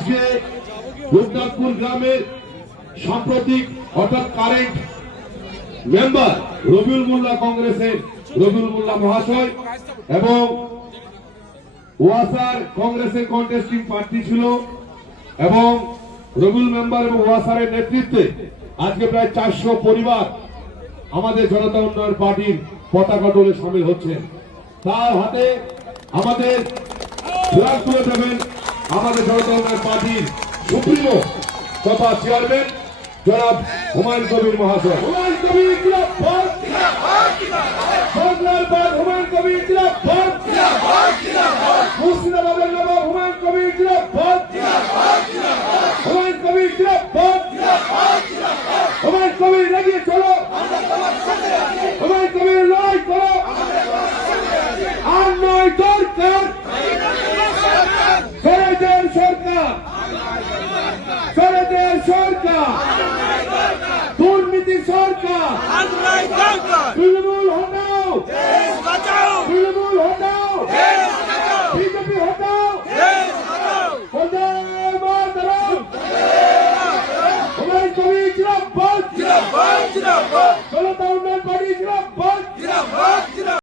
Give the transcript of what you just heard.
আজকে রূপনাথপুর গ্রামের সাম্প্রতিক অর্থাৎ কারেন্ট মেম্বার রবিউল মোল্লা, কংগ্রেসের রবিউল মোল্লা মহাশয় এবং ওয়াসার কংগ্রেসের কন্টেস্টিং প্রার্থী ছিল এবং রবিউল মেম্বার এবং ওয়াসারের নেতৃত্বে আজকে প্রায় 400 পরিবার আমাদের জনতা উন্নয়ন পার্টির পতাকা দলে সামিল হচ্ছেন। তার হাতে আমাদের ফ্ল্যাগ তুলে দেবেন আমাদের জনতা উন্নয়ন পার্টির সুপ্রিমো তথা চেয়ারম্যান জনাব হুমায়ুন কবির মহাশয়। হুমায়ুন কবির জিন্দাবাদ, বাংলার বাদ হুমায়ুন কবির জিন্দাবাদ, মুর্শিদাবাদের নবাব হুমায়ুন কবির জিন্দাবাদ, হুমায়ুন কবির জিন্দাবাদ, হুমায়ুন কবির এগিয়ে চলো, হুমায়ুন কবির লড়াই করো, আর নয় দরকার ফেরেদের সরকার, ফেরেদের সরকার, দুর্নীতি সরকার, তৃণমূল হটাও।